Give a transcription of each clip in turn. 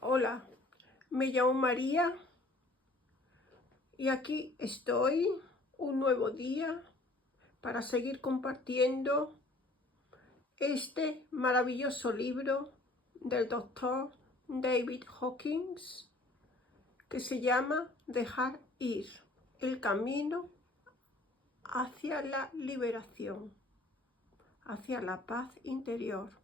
Hola, me llamo María y aquí estoy un nuevo día para seguir compartiendo este maravilloso libro del doctor David Hawkins que se llama Dejar ir, el camino hacia la liberación, hacia la paz interior.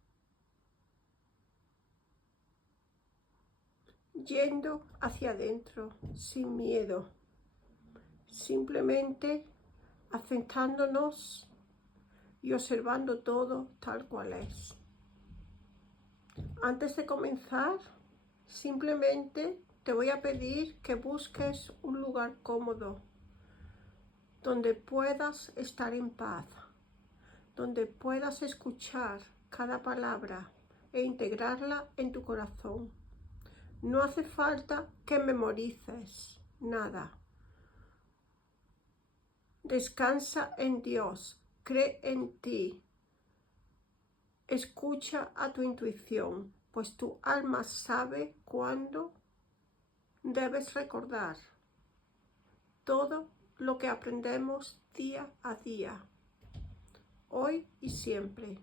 Yendo hacia adentro sin miedo, simplemente aceptándonos y observando todo tal cual es. Antes de comenzar, simplemente te voy a pedir que busques un lugar cómodo donde puedas estar en paz, donde puedas escuchar cada palabra e integrarla en tu corazón. No hace falta que memorices nada. Descansa en Dios, cree en ti, escucha a tu intuición, pues tu alma sabe cuándo debes recordar todo lo que aprendemos día a día, hoy y siempre.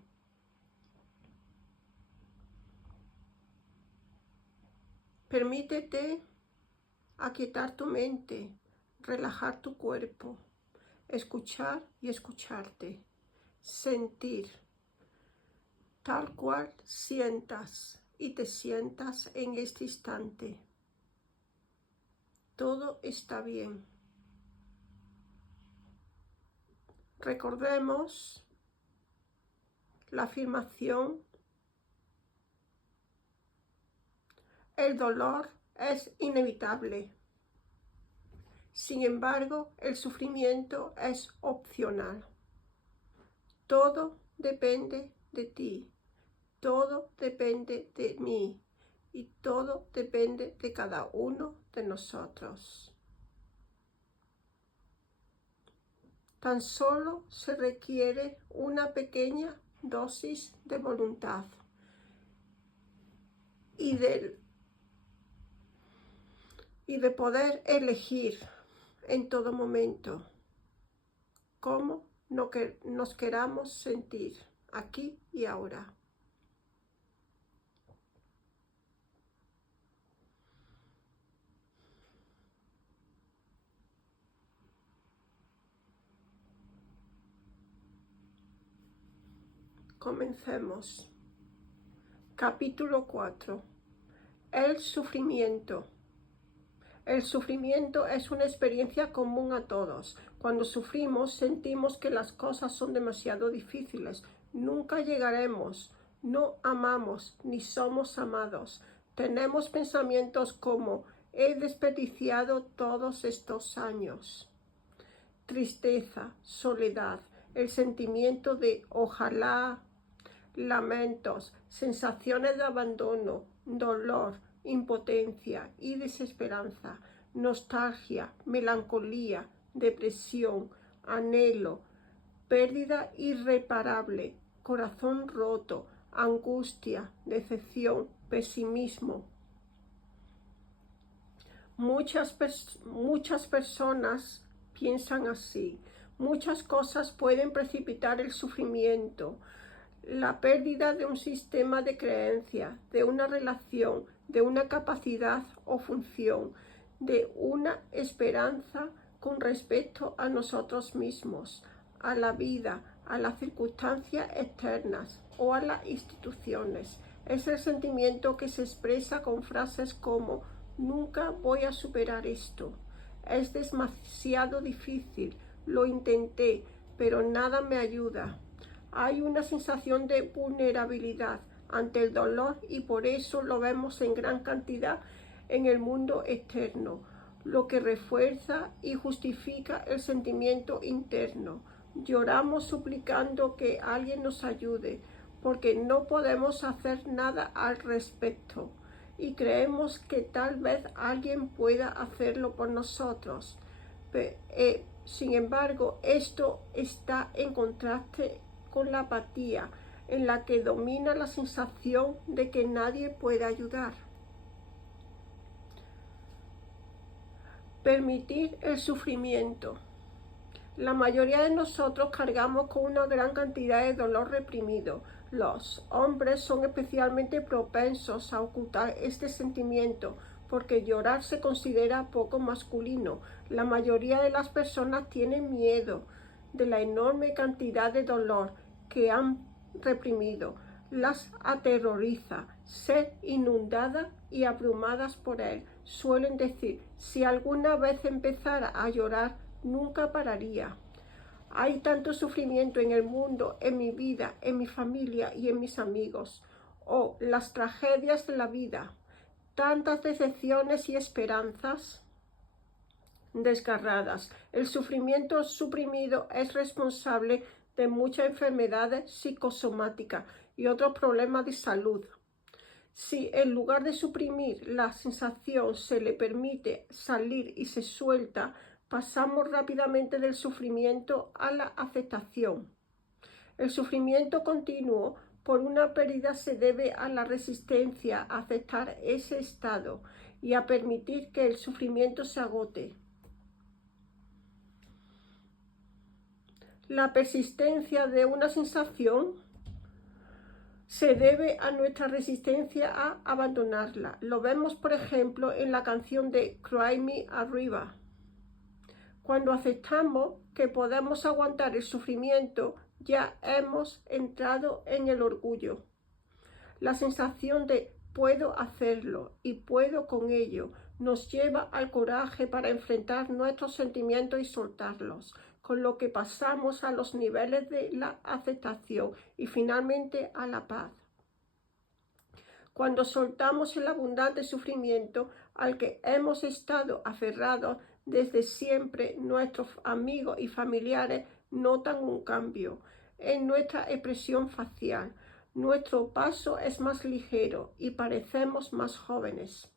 Permítete aquietar tu mente, relajar tu cuerpo, escuchar y escucharte, sentir tal cual sientas y te sientas en este instante. Todo está bien. Recordemos la afirmación: el dolor es inevitable. Sin embargo, el sufrimiento es opcional. Todo depende de ti. Todo depende de mí y todo depende de cada uno de nosotros. Tan solo se requiere una pequeña dosis de voluntad y de poder elegir en todo momento cómo nos queramos sentir aquí y ahora. Comencemos. Capítulo 4. El sufrimiento. El sufrimiento es una experiencia común a todos. Cuando sufrimos, sentimos que las cosas son demasiado difíciles. Nunca llegaremos, no amamos ni somos amados. Tenemos pensamientos como: he desperdiciado todos estos años. Tristeza, soledad, el sentimiento de ojalá, lamentos, sensaciones de abandono, dolor, impotencia y desesperanza, nostalgia, melancolía, depresión, anhelo, pérdida irreparable, corazón roto, angustia, decepción, pesimismo. Muchas personas piensan así. Muchas cosas pueden precipitar el sufrimiento: la pérdida de un sistema de creencia, de una relación, de una capacidad o función, de una esperanza con respecto a nosotros mismos, a la vida, a las circunstancias externas o a las instituciones. Es el sentimiento que se expresa con frases como: nunca voy a superar esto, es demasiado difícil, lo intenté, pero nada me ayuda. Hay una sensación de vulnerabilidad ante el dolor y por eso lo vemos en gran cantidad en el mundo externo, lo que refuerza y justifica el sentimiento interno. Lloramos suplicando que alguien nos ayude porque no podemos hacer nada al respecto y creemos que tal vez alguien pueda hacerlo por nosotros. Sin embargo, esto está en contraste con la apatía, en la que domina la sensación de que nadie puede ayudar. Permitir el sufrimiento. La mayoría de nosotros cargamos con una gran cantidad de dolor reprimido. Los hombres son especialmente propensos a ocultar este sentimiento porque llorar se considera poco masculino. La mayoría de las personas tienen miedo de la enorme cantidad de dolor que han reprimido. Las aterroriza ser inundadas y abrumadas por él. Suelen decir, si alguna vez empezara a llorar, nunca pararía. Hay tanto sufrimiento en el mundo, en mi vida, en mi familia y en mis amigos. Oh, las tragedias de la vida, tantas decepciones y esperanzas desgarradas. El sufrimiento suprimido es responsable de muchas enfermedades psicosomáticas y otros problemas de salud. Si en lugar de suprimir la sensación se le permite salir y se suelta, pasamos rápidamente del sufrimiento a la aceptación. El sufrimiento continuo por una pérdida se debe a la resistencia a aceptar ese estado y a permitir que el sufrimiento se agote. La persistencia de una sensación se debe a nuestra resistencia a abandonarla. Lo vemos, por ejemplo, en la canción de Cry Me a River. Cuando aceptamos que podemos aguantar el sufrimiento, ya hemos entrado en el orgullo. La sensación de puedo hacerlo y puedo con ello nos lleva al coraje para enfrentar nuestros sentimientos y soltarlos, con lo que pasamos a los niveles de la aceptación y finalmente a la paz. Cuando soltamos el abundante sufrimiento al que hemos estado aferrados desde siempre, nuestros amigos y familiares notan un cambio en nuestra expresión facial. Nuestro paso es más ligero y parecemos más jóvenes.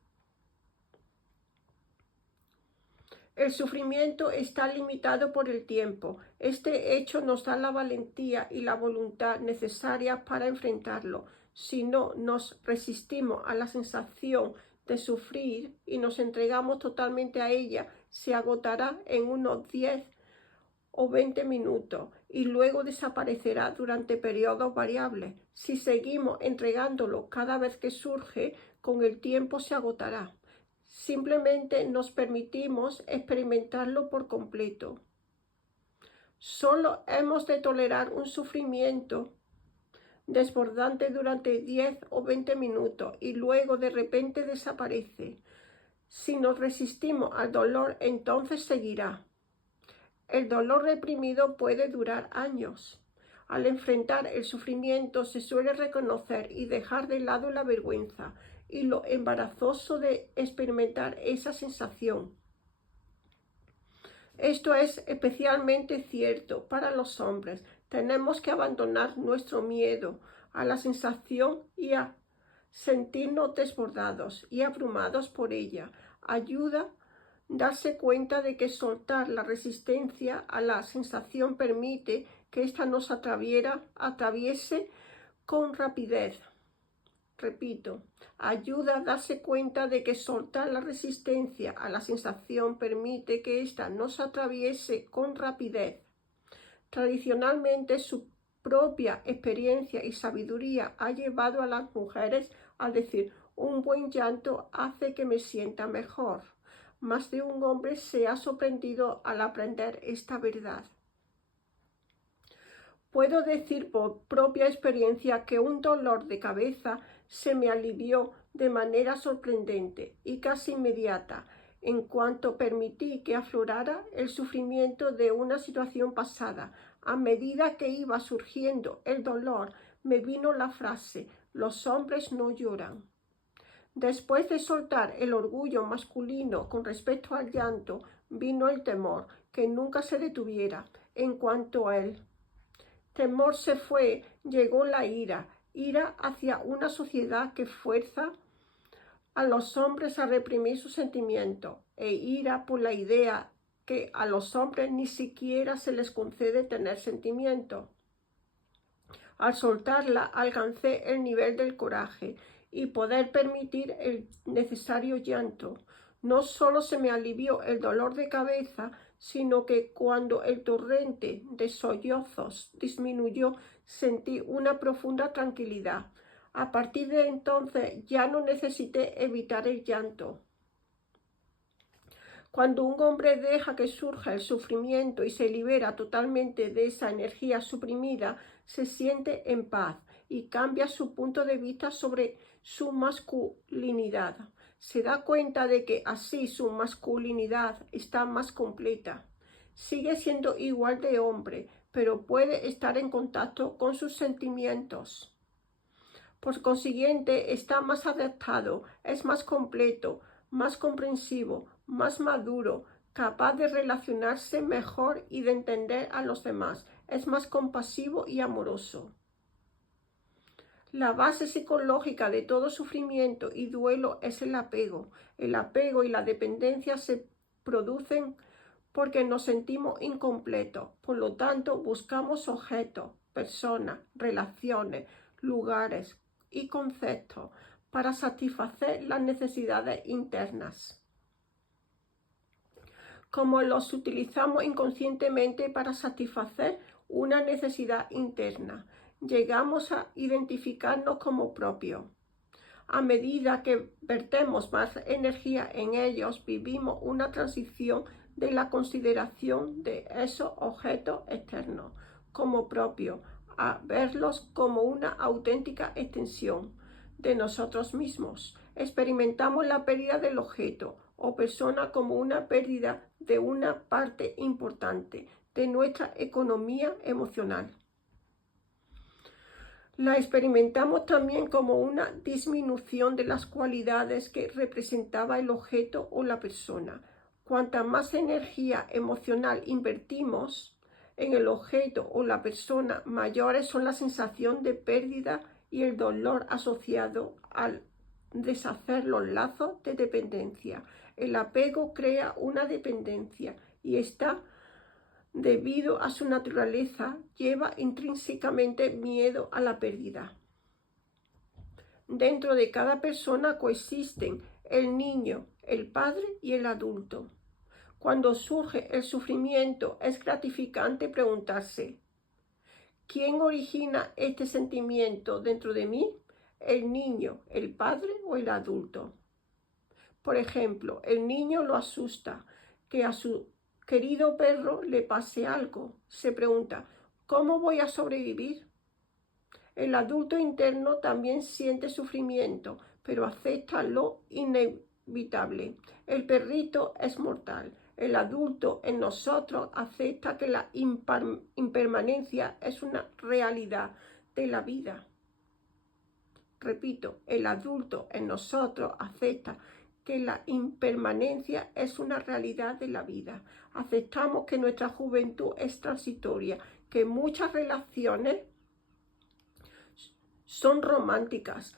El sufrimiento está limitado por el tiempo. Este hecho nos da la valentía y la voluntad necesarias para enfrentarlo. Si no nos resistimos a la sensación de sufrir y nos entregamos totalmente a ella, se agotará en unos 10 o 20 minutos y luego desaparecerá durante periodos variables. Si seguimos entregándolo cada vez que surge, con el tiempo se agotará. Simplemente nos permitimos experimentarlo por completo. Solo hemos de tolerar un sufrimiento desbordante durante 10 o 20 minutos y luego de repente desaparece. Si nos resistimos al dolor, entonces seguirá. El dolor reprimido puede durar años. Al enfrentar el sufrimiento se suele reconocer y dejar de lado la vergüenza y lo embarazoso de experimentar esa sensación. Esto es especialmente cierto para los hombres. Tenemos que abandonar nuestro miedo a la sensación y a sentirnos desbordados y abrumados por ella. Ayuda a darse cuenta de que soltar la resistencia a la sensación permite que ésta nos atraviese con rapidez. Repito, ayuda a darse cuenta de que soltar la resistencia a la sensación permite que ésta nos atraviese con rapidez. Tradicionalmente, su propia experiencia y sabiduría ha llevado a las mujeres a decir: un buen llanto hace que me sienta mejor. Más de un hombre se ha sorprendido al aprender esta verdad. Puedo decir por propia experiencia que un dolor de cabeza se me alivió de manera sorprendente y casi inmediata en cuanto permití que aflorara el sufrimiento de una situación pasada. A medida que iba surgiendo el dolor, me vino la frase: los hombres no lloran. Después de soltar el orgullo masculino con respecto al llanto, vino el temor, que nunca se detuviera. En cuanto a él temor se fue, llegó la ira hacia una sociedad que fuerza a los hombres a reprimir sus sentimientos, e ira por la idea que a los hombres ni siquiera se les concede tener sentimientos. Al soltarla, alcancé el nivel del coraje y poder permitir el necesario llanto. No solo se me alivió el dolor de cabeza, sino que cuando el torrente de sollozos disminuyó, sentí una profunda tranquilidad. A partir de entonces ya no necesité evitar el llanto. Cuando un hombre deja que surja el sufrimiento y se libera totalmente de esa energía suprimida, se siente en paz y cambia su punto de vista sobre su masculinidad. Se da cuenta de que así su masculinidad está más completa. Sigue siendo igual de hombre, pero puede estar en contacto con sus sentimientos. Por consiguiente, está más adaptado, es más completo, más comprensivo, más maduro, capaz de relacionarse mejor y de entender a los demás. Es más compasivo y amoroso. La base psicológica de todo sufrimiento y duelo es el apego. El apego y la dependencia se producen porque nos sentimos incompletos. Por lo tanto, buscamos objetos, personas, relaciones, lugares y conceptos para satisfacer las necesidades internas. Como los utilizamos inconscientemente para satisfacer una necesidad interna, llegamos a identificarnos como propios. A medida que vertemos más energía en ellos, vivimos una transición de la consideración de esos objetos externos como propios a verlos como una auténtica extensión de nosotros mismos. Experimentamos la pérdida del objeto o persona como una pérdida de una parte importante de nuestra economía emocional. La experimentamos también como una disminución de las cualidades que representaba el objeto o la persona. Cuanta más energía emocional invertimos en el objeto o la persona, mayores son la sensación de pérdida y el dolor asociado al deshacer los lazos de dependencia. El apego crea una dependencia y está, debido a su naturaleza, lleva intrínsecamente miedo a la pérdida. Dentro de cada persona coexisten el niño, el padre y el adulto. Cuando surge el sufrimiento, es gratificante preguntarse: ¿quién origina este sentimiento dentro de mí? ¿El niño, el padre o el adulto? Por ejemplo, el niño lo asusta que a su querido perro le pase algo. Se pregunta: ¿cómo voy a sobrevivir? El adulto interno también siente sufrimiento, pero acepta lo inevitable. El perrito es mortal. El adulto en nosotros acepta que la impermanencia es una realidad de la vida. Repito, el adulto en nosotros acepta que la impermanencia es una realidad de la vida. Aceptamos que nuestra juventud es transitoria, que muchas relaciones son románticas,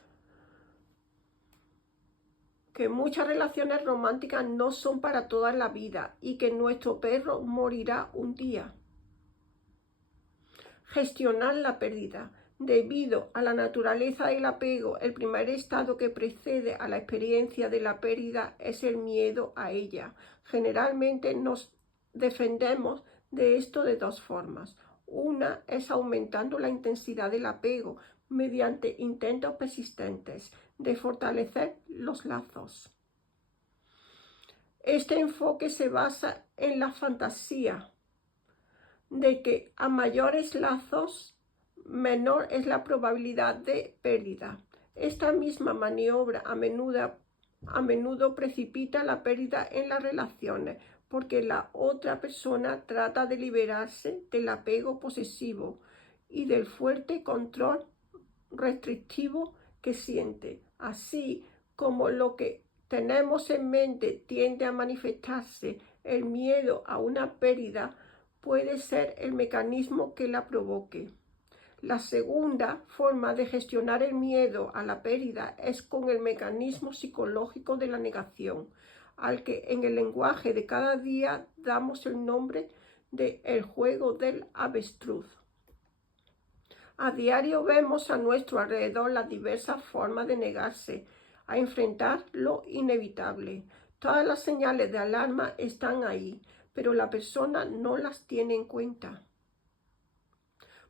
que muchas relaciones románticas no son para toda la vida y que nuestro perro morirá un día. Gestionar la pérdida. Debido a la naturaleza del apego, el primer estado que precede a la experiencia de la pérdida es el miedo a ella. Generalmente nos defendemos de esto de dos formas. Una es aumentando la intensidad del apego mediante intentos persistentes de fortalecer los lazos. Este enfoque se basa en la fantasía de que a mayores lazos, menor es la probabilidad de pérdida. Esta misma maniobra a menudo precipita la pérdida en las relaciones, porque la otra persona trata de liberarse del apego posesivo y del fuerte control restrictivo que siente. Así como lo que tenemos en mente tiende a manifestarse, el miedo a una pérdida puede ser el mecanismo que la provoque. La segunda forma de gestionar el miedo a la pérdida es con el mecanismo psicológico de la negación, al que en el lenguaje de cada día damos el nombre de el juego del avestruz. A diario vemos a nuestro alrededor las diversas formas de negarse a enfrentar lo inevitable. Todas las señales de alarma están ahí, pero la persona no las tiene en cuenta.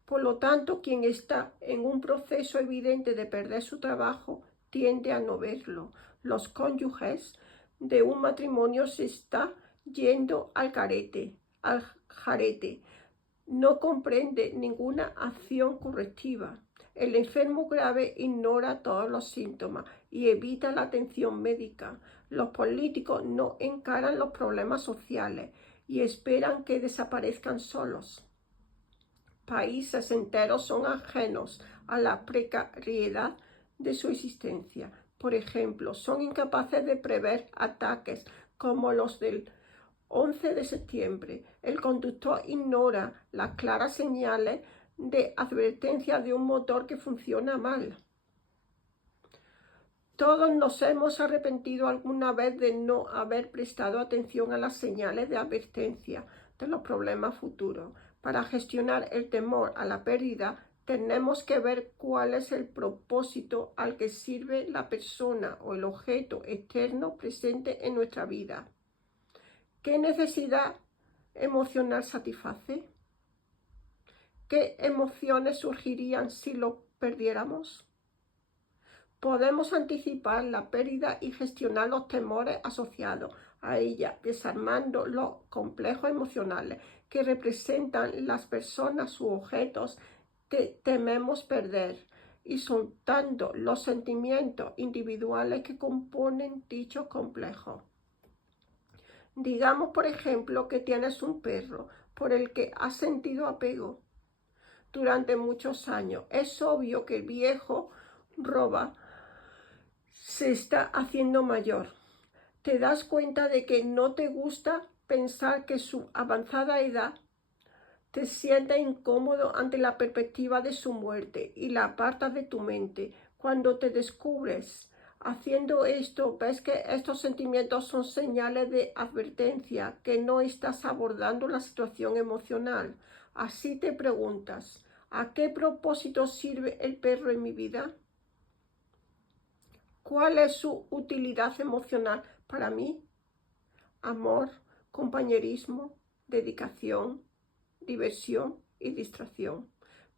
Por lo tanto, quien está en un proceso evidente de perder su trabajo tiende a no verlo. Los cónyuges de un matrimonio se está yendo al jarete. No comprende ninguna acción correctiva. El enfermo grave ignora todos los síntomas y evita la atención médica. Los políticos no encaran los problemas sociales y esperan que desaparezcan solos. Países enteros son ajenos a la precariedad de su existencia. Por ejemplo, son incapaces de prever ataques como los del 11 de septiembre. El conductor ignora las claras señales de advertencia de un motor que funciona mal. Todos nos hemos arrepentido alguna vez de no haber prestado atención a las señales de advertencia de los problemas futuros. Para gestionar el temor a la pérdida, tenemos que ver cuál es el propósito al que sirve la persona o el objeto externo presente en nuestra vida. ¿Qué necesidad emocional satisface? ¿Qué emociones surgirían si lo perdiéramos? Podemos anticipar la pérdida y gestionar los temores asociados a ella, desarmando los complejos emocionales que representan las personas u objetos que tememos perder y soltando los sentimientos individuales que componen dichos complejos. Digamos, por ejemplo, que tienes un perro por el que has sentido apego durante muchos años. Es obvio que el viejo Roba se está haciendo mayor. Te das cuenta de que no te gusta pensar que su avanzada edad te siente incómodo ante la perspectiva de su muerte y la apartas de tu mente. Cuando te descubres haciendo esto, ves que estos sentimientos son señales de advertencia, que no estás abordando la situación emocional. Así te preguntas, ¿a qué propósito sirve el perro en mi vida? ¿Cuál es su utilidad emocional para mí? Amor, compañerismo, dedicación, diversión y distracción.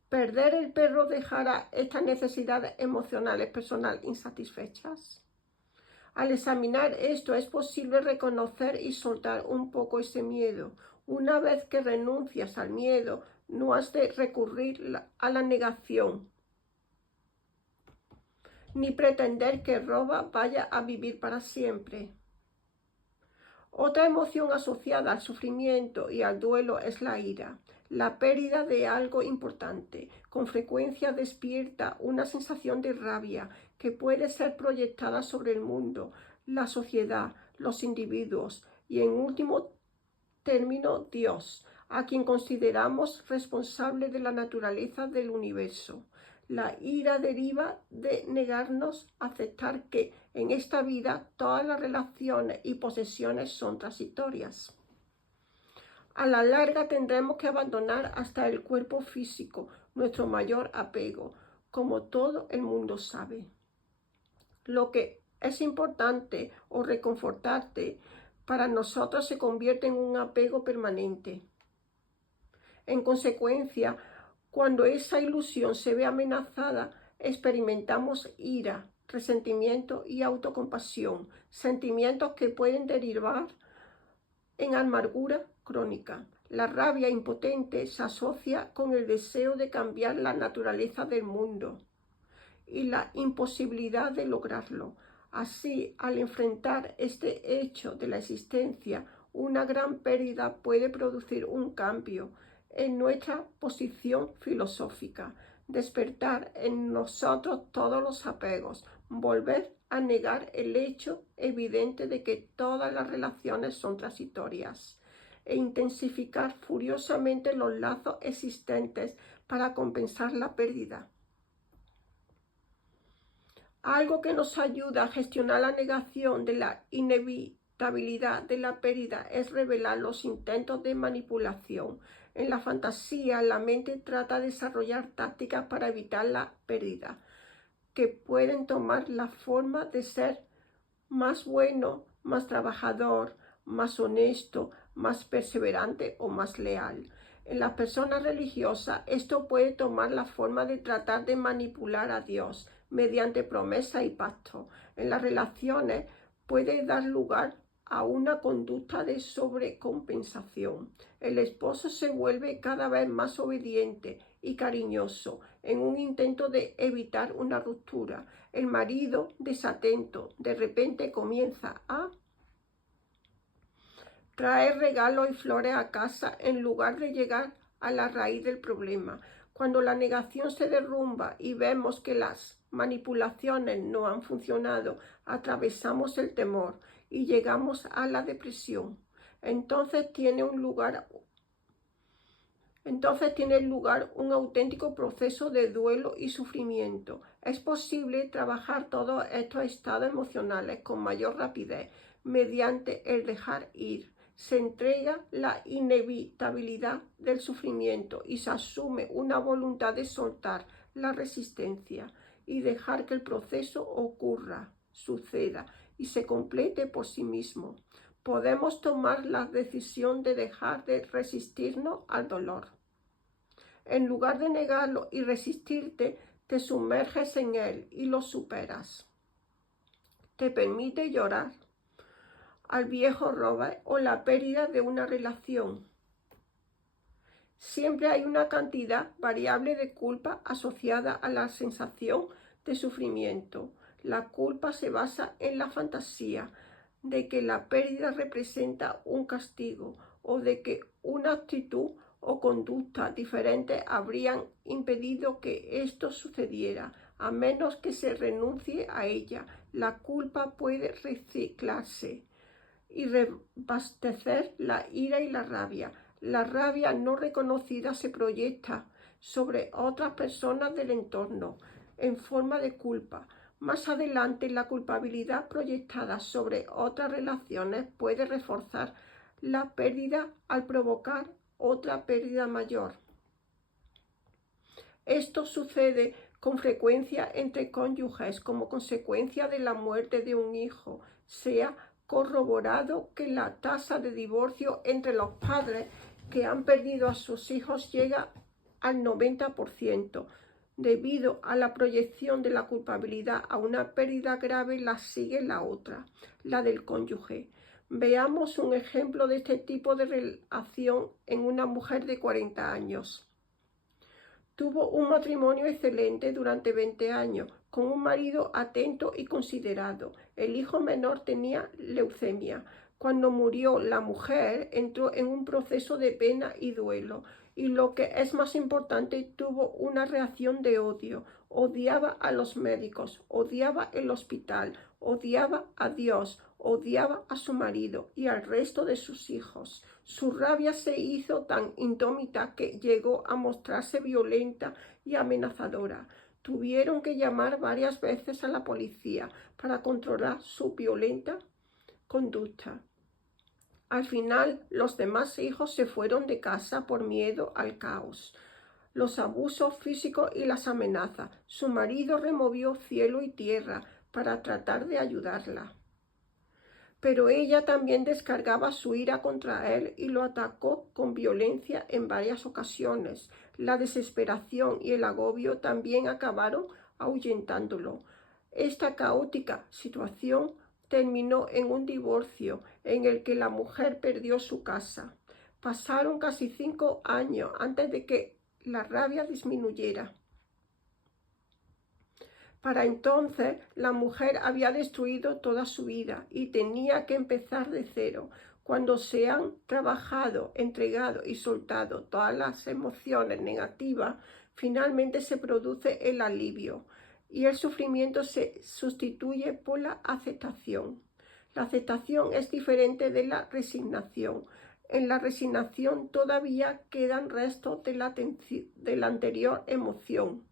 ¿Perder el perro dejará estas necesidades emocionales personales insatisfechas? Al examinar esto es posible reconocer y soltar un poco ese miedo. Una vez que renuncias al miedo, no has de recurrir a la negación, ni pretender que Roba vaya a vivir para siempre. Otra emoción asociada al sufrimiento y al duelo es la ira. La pérdida de algo importante con frecuencia despierta una sensación de rabia que puede ser proyectada sobre el mundo, la sociedad, los individuos y, en último término, Dios, a quien consideramos responsable de la naturaleza del universo. La ira deriva de negarnos a aceptar que en esta vida todas las relaciones y posesiones son transitorias. A la larga tendremos que abandonar hasta el cuerpo físico, nuestro mayor apego, como todo el mundo sabe. Lo que es importante o reconfortante para nosotros se convierte en un apego permanente. En consecuencia, cuando esa ilusión se ve amenazada, experimentamos ira, resentimiento y autocompasión, sentimientos que pueden derivar en amargura crónica. La rabia impotente se asocia con el deseo de cambiar la naturaleza del mundo y la imposibilidad de lograrlo. Así, al enfrentar este hecho de la existencia, una gran pérdida puede producir un cambio en nuestra posición filosófica, despertar en nosotros todos los apegos, volver a negar el hecho evidente de que todas las relaciones son transitorias e intensificar furiosamente los lazos existentes para compensar la pérdida. Algo que nos ayuda a gestionar la negación de la inevitabilidad de la pérdida es revelar los intentos de manipulación. En la fantasía, la mente trata de desarrollar tácticas para evitar la pérdida, que pueden tomar la forma de ser más bueno más trabajador, más honesto, más perseverante o más leal. En las personas religiosas esto puede tomar la forma de tratar de manipular a Dios mediante promesa y pacto. En las relaciones puede dar lugar a una conducta de sobrecompensación. El esposo se vuelve cada vez más obediente y cariñoso en un intento de evitar una ruptura. El marido, desatento, de repente comienza a traer regalos y flores a casa en lugar de llegar a la raíz del problema. Cuando la negación se derrumba y vemos que las manipulaciones no han funcionado, atravesamos el temor y llegamos a la depresión. Entonces tiene lugar un auténtico proceso de duelo y sufrimiento. Es posible trabajar todos estos estados emocionales con mayor rapidez mediante el dejar ir. Se entrega la inevitabilidad del sufrimiento y se asume una voluntad de soltar la resistencia y dejar que el proceso ocurra, suceda y se complete por sí mismo. Podemos tomar la decisión de dejar de resistirnos al dolor. En lugar de negarlo y resistirte, te sumerges en él y lo superas. Te permite llorar al viejo Robert o la pérdida de una relación. Siempre hay una cantidad variable de culpa asociada a la sensación de sufrimiento. La culpa se basa en la fantasía de que la pérdida representa un castigo o de que una actitud o conducta diferente habrían impedido que esto sucediera, a menos que se renuncie a ella. La culpa puede reciclarse y reabastecer la ira y la rabia. La rabia no reconocida se proyecta sobre otras personas del entorno en forma de culpa. Más adelante, la culpabilidad proyectada sobre otras relaciones puede reforzar la pérdida al provocar otra pérdida mayor. Esto sucede con frecuencia entre cónyuges como consecuencia de la muerte de un hijo. Se ha corroborado que la tasa de divorcio entre los padres que han perdido a sus hijos llega al 90%. Debido a la proyección de la culpabilidad a una pérdida grave, la sigue la otra, la del cónyuge. Veamos un ejemplo de este tipo de relación en una mujer de 40 años. Tuvo un matrimonio excelente durante 20 años, con un marido atento y considerado. El hijo menor tenía leucemia. Cuando murió la mujer, entró en un proceso de pena y duelo. Y lo que es más importante, tuvo una reacción de odio. Odiaba a los médicos, odiaba el hospital, odiaba a Dios, odiaba a su marido y al resto de sus hijos. Su rabia se hizo tan indómita que llegó a mostrarse violenta y amenazadora. Tuvieron que llamar varias veces a la policía para controlar su violenta conducta. Al final, los demás hijos se fueron de casa por miedo al caos, los abusos físicos y las amenazas. Su marido removió cielo y tierra para tratar de ayudarla. Pero ella también descargaba su ira contra él y lo atacó con violencia en varias ocasiones. La desesperación y el agobio también acabaron ahuyentándolo. Esta caótica situación terminó en un divorcio en el que la mujer perdió su casa. Pasaron casi 5 años antes de que la rabia disminuyera. Para entonces, la mujer había destruido toda su vida y tenía que empezar de cero. Cuando se han trabajado, entregado y soltado todas las emociones negativas, finalmente se produce el alivio y el sufrimiento se sustituye por la aceptación. La aceptación es diferente de la resignación. En la resignación todavía quedan restos de la anterior emoción.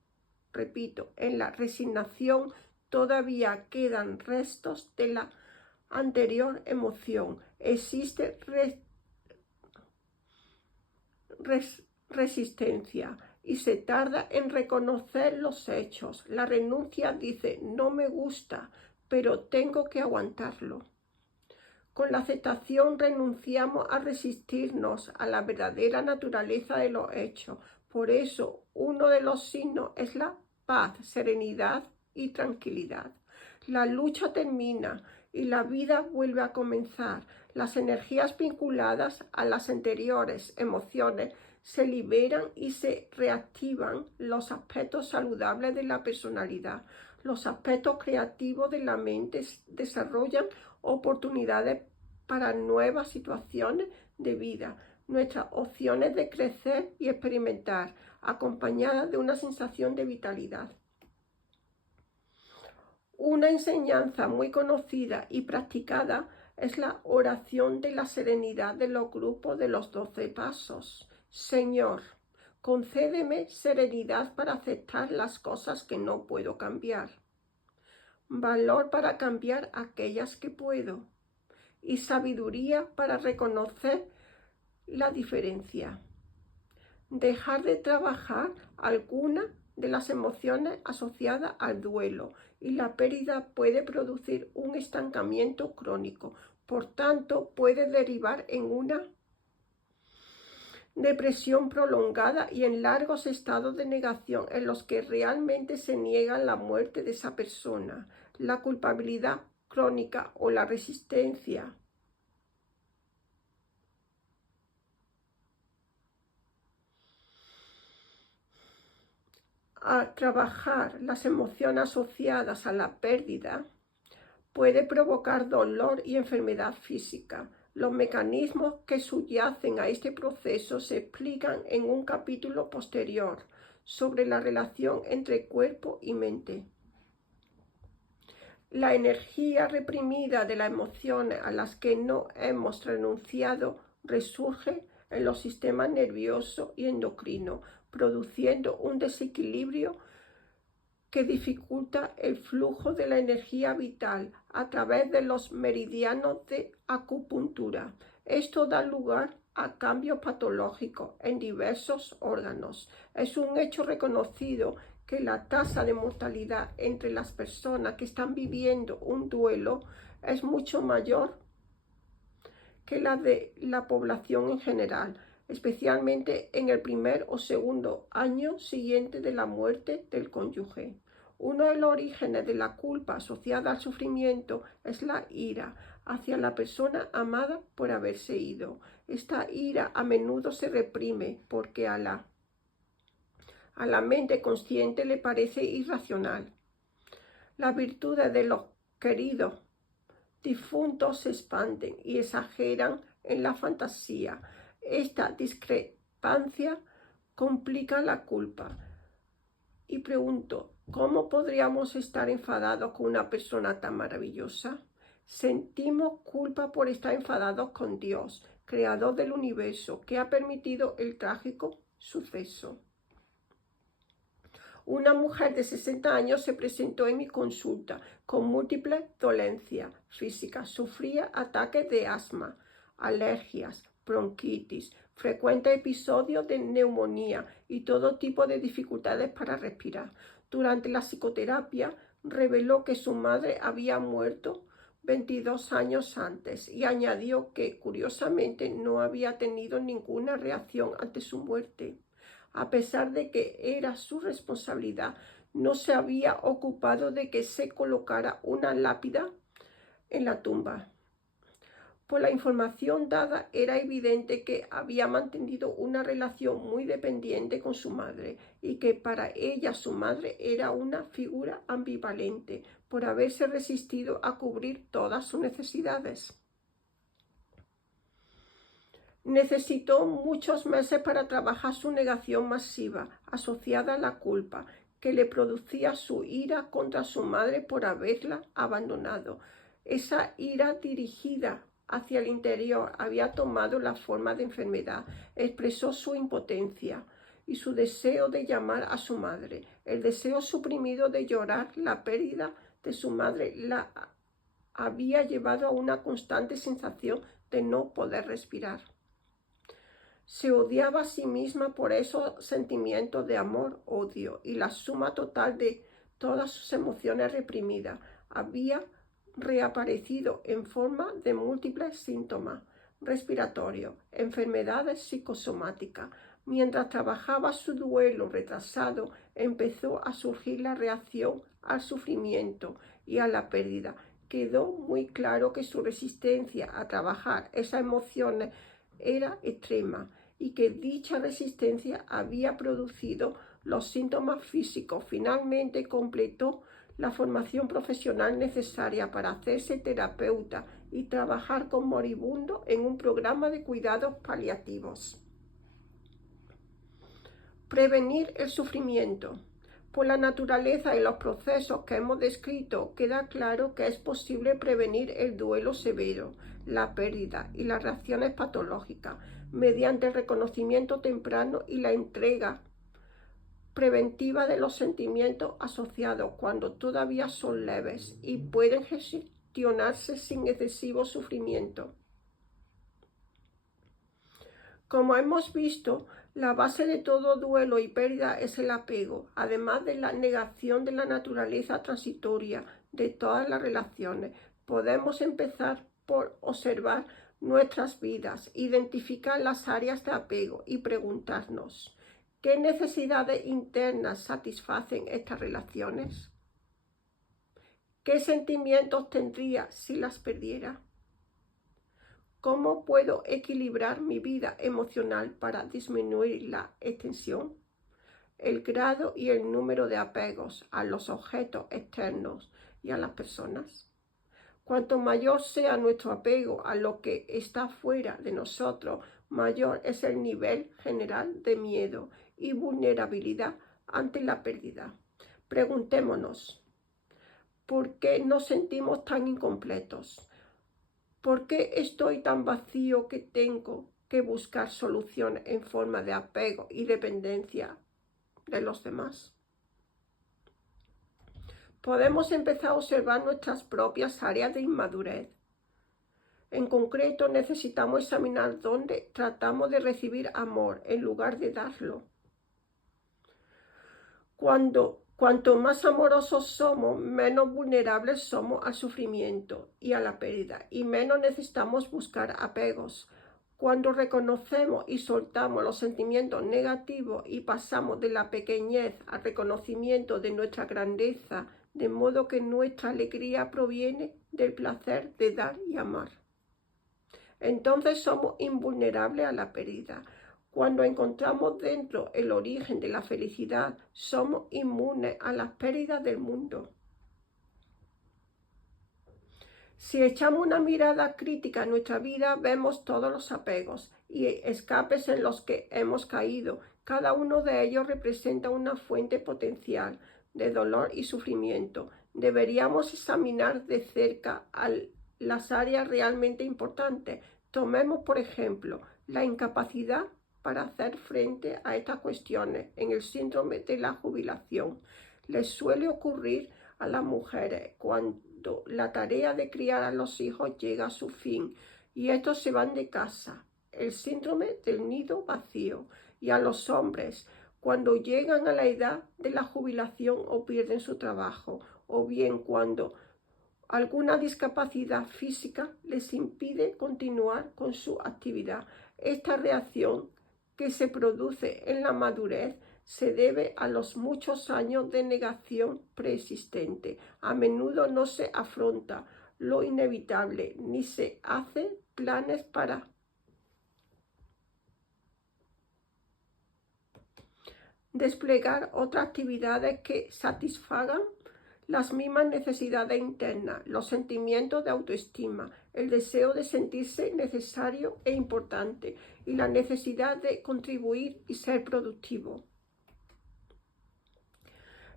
Repito, en la resignación todavía quedan restos de la anterior emoción. Existe resistencia y se tarda en reconocer los hechos. La renuncia dice, no me gusta, pero tengo que aguantarlo. Con la aceptación renunciamos a resistirnos a la verdadera naturaleza de los hechos. Por eso, uno de los signos es la paz, serenidad y tranquilidad. La lucha termina y la vida vuelve a comenzar. Las energías vinculadas a las anteriores emociones se liberan y se reactivan los aspectos saludables de la personalidad. Los aspectos creativos de la mente desarrollan oportunidades para nuevas situaciones de vida. Nuestras opciones de crecer y experimentar, acompañadas de una sensación de vitalidad. Una enseñanza muy conocida y practicada es la oración de la serenidad de los grupos de los 12 pasos. Señor, concédeme serenidad para aceptar las cosas que no puedo cambiar, valor para cambiar aquellas que puedo y sabiduría para reconocer la diferencia. Dejar de trabajar alguna de las emociones asociadas al duelo y la pérdida puede producir un estancamiento crónico. Por tanto, puede derivar en una depresión prolongada y en largos estados de negación en los que realmente se niega la muerte de esa persona. La culpabilidad crónica o la resistencia a trabajar las emociones asociadas a la pérdida puede provocar dolor y enfermedad física. Los mecanismos que subyacen a este proceso se explican en un capítulo posterior sobre la relación entre cuerpo y mente. La energía reprimida de las emociones a las que no hemos renunciado resurge en los sistemas nervioso y endocrino, produciendo un desequilibrio que dificulta el flujo de la energía vital a través de los meridianos de acupuntura. Esto da lugar a cambios patológicos en diversos órganos. Es un hecho reconocido que la tasa de mortalidad entre las personas que están viviendo un duelo es mucho mayor que la de la población en general, especialmente en el primer o segundo año siguiente de la muerte del cónyuge. Uno de los orígenes de la culpa asociada al sufrimiento es la ira hacia la persona amada por haberse ido. Esta ira a menudo se reprime porque a la mente consciente le parece irracional. Las virtudes de los queridos difuntos se expanden y exageran en la fantasía. Esta discrepancia complica la culpa. Y pregunto, ¿cómo podríamos estar enfadados con una persona tan maravillosa? Sentimos culpa por estar enfadados con Dios, creador del universo, que ha permitido el trágico suceso. Una mujer de 60 años se presentó en mi consulta con múltiples dolencias físicas. Sufría ataques de asma, alergias, bronquitis, frecuentes episodios de neumonía y todo tipo de dificultades para respirar. Durante la psicoterapia reveló que su madre había muerto 22 años antes y añadió que, curiosamente, no había tenido ninguna reacción ante su muerte. A pesar de que era su responsabilidad, no se había ocupado de que se colocara una lápida en la tumba. Por la información dada, era evidente que había mantenido una relación muy dependiente con su madre y que para ella su madre era una figura ambivalente por haberse resistido a cubrir todas sus necesidades. Necesitó muchos meses para trabajar su negación masiva, asociada a la culpa, que le producía su ira contra su madre por haberla abandonado. Esa ira dirigida hacia el interior había tomado la forma de enfermedad. Expresó su impotencia y su deseo de llamar a su madre. El deseo suprimido de llorar la pérdida de su madre la había llevado a una constante sensación de no poder respirar. Se odiaba a sí misma por esos sentimientos de amor, odio y la suma total de todas sus emociones reprimidas. Había reaparecido en forma de múltiples síntomas respiratorios, enfermedades psicosomáticas. Mientras trabajaba su duelo retrasado, empezó a surgir la reacción al sufrimiento y a la pérdida. Quedó muy claro que su resistencia a trabajar esas emociones era extrema y que dicha resistencia había producido los síntomas físicos. Finalmente completó la formación profesional necesaria para hacerse terapeuta y trabajar con moribundos en un programa de cuidados paliativos. Prevenir el sufrimiento. Por la naturaleza y los procesos que hemos descrito, queda claro que es posible prevenir el duelo severo, la pérdida y las reacciones patológicas mediante el reconocimiento temprano y la entrega preventiva de los sentimientos asociados cuando todavía son leves y pueden gestionarse sin excesivo sufrimiento. Como hemos visto, la base de todo duelo y pérdida es el apego, además de la negación de la naturaleza transitoria de todas las relaciones. Podemos empezar por observar nuestras vidas, identificar las áreas de apego y preguntarnos, ¿qué necesidades internas satisfacen estas relaciones? ¿Qué sentimientos tendría si las perdiera? ¿Cómo puedo equilibrar mi vida emocional para disminuir la extensión, el grado y el número de apegos a los objetos externos y a las personas? Cuanto mayor sea nuestro apego a lo que está fuera de nosotros, mayor es el nivel general de miedo y vulnerabilidad ante la pérdida. Preguntémonos, ¿por qué nos sentimos tan incompletos? ¿Por qué estoy tan vacío que tengo que buscar soluciones en forma de apego y dependencia de los demás? Podemos empezar a observar nuestras propias áreas de inmadurez. En concreto, necesitamos examinar dónde tratamos de recibir amor en lugar de darlo. Cuanto más amorosos somos, menos vulnerables somos al sufrimiento y a la pérdida, y menos necesitamos buscar apegos. Cuando reconocemos y soltamos los sentimientos negativos y pasamos de la pequeñez al reconocimiento de nuestra grandeza, de modo que nuestra alegría proviene del placer de dar y amar, entonces somos invulnerables a la pérdida. Cuando encontramos dentro el origen de la felicidad, somos inmunes a las pérdidas del mundo. Si echamos una mirada crítica a nuestra vida, vemos todos los apegos y escapes en los que hemos caído. Cada uno de ellos representa una fuente potencial de dolor y sufrimiento. Deberíamos examinar de cerca las áreas realmente importantes. Tomemos, por ejemplo, la incapacidad para hacer frente a estas cuestiones en el síndrome de la jubilación. Les suele ocurrir a las mujeres cuando la tarea de criar a los hijos llega a su fin y estos se van de casa, el síndrome del nido vacío, y a los hombres cuando llegan a la edad de la jubilación o pierden su trabajo, o bien cuando alguna discapacidad física les impide continuar con su actividad. Esta reacción que se produce en la madurez se debe a los muchos años de negación preexistente. A menudo no se afronta lo inevitable ni se hace planes para desplegar otras actividades que satisfagan las mismas necesidades internas, los sentimientos de autoestima, el deseo de sentirse necesario e importante y la necesidad de contribuir y ser productivo.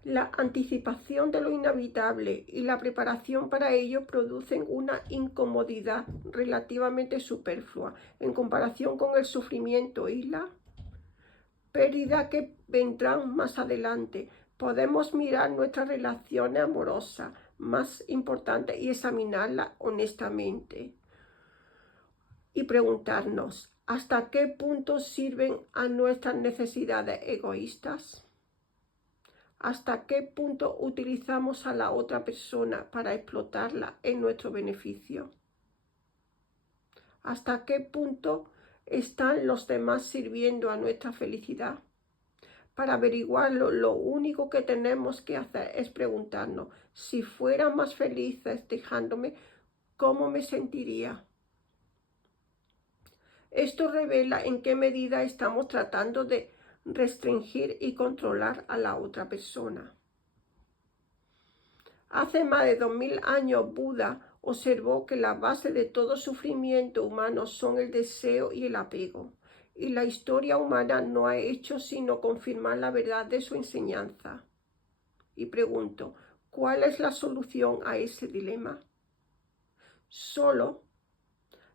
La anticipación de lo inevitable y la preparación para ello producen una incomodidad relativamente superflua en comparación con el sufrimiento y la pérdida que vendrán más adelante. Podemos mirar nuestras relaciones amorosas más importantes y examinarlas honestamente y preguntarnos ¿hasta qué punto sirven a nuestras necesidades egoístas? ¿Hasta qué punto utilizamos a la otra persona para explotarla en nuestro beneficio? ¿Hasta qué punto están los demás sirviendo a nuestra felicidad? Para averiguarlo, lo único que tenemos que hacer es preguntarnos, si fueran más felices dejándome, ¿cómo me sentiría? Esto revela en qué medida estamos tratando de restringir y controlar a la otra persona. Hace más de 2000 años Buda observó que la base de todo sufrimiento humano son el deseo y el apego, y la historia humana no ha hecho sino confirmar la verdad de su enseñanza. Y pregunto, ¿cuál es la solución a ese dilema? Solo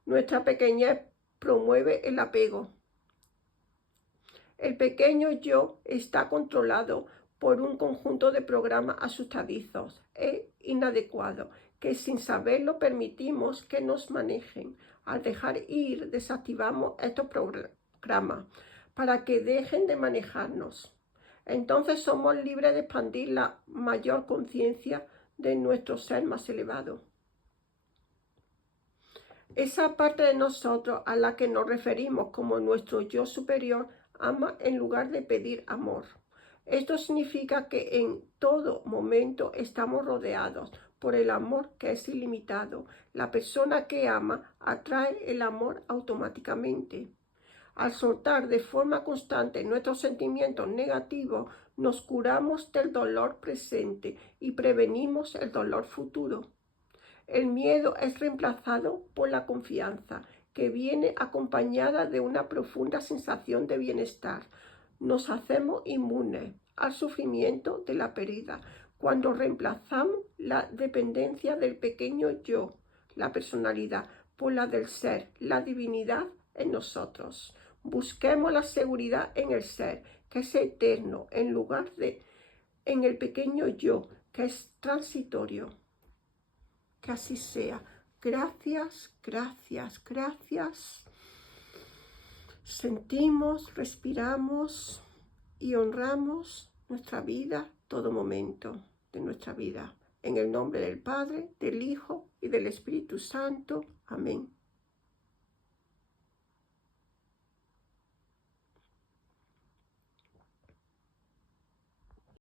nuestra pequeñez promueve el apego. El pequeño yo está controlado por un conjunto de programas asustadizos e inadecuados que sin saberlo permitimos que nos manejen. Al dejar ir, desactivamos estos programas para que dejen de manejarnos. Entonces somos libres de expandir la mayor conciencia de nuestro ser más elevado. Esa parte de nosotros a la que nos referimos como nuestro yo superior ama en lugar de pedir amor. Esto significa que en todo momento estamos rodeados por el amor que es ilimitado. La persona que ama atrae el amor automáticamente. Al soltar de forma constante nuestros sentimientos negativos, nos curamos del dolor presente y prevenimos el dolor futuro. El miedo es reemplazado por la confianza, que viene acompañada de una profunda sensación de bienestar. Nos hacemos inmunes al sufrimiento de la pérdida cuando reemplazamos la dependencia del pequeño yo, la personalidad, por la del ser, la divinidad en nosotros. Busquemos la seguridad en el ser, que es eterno, en lugar de en el pequeño yo, que es transitorio. Que así sea. Gracias, gracias, gracias. Sentimos, respiramos y honramos nuestra vida, todo momento de nuestra vida. En el nombre del Padre, del Hijo y del Espíritu Santo. Amén.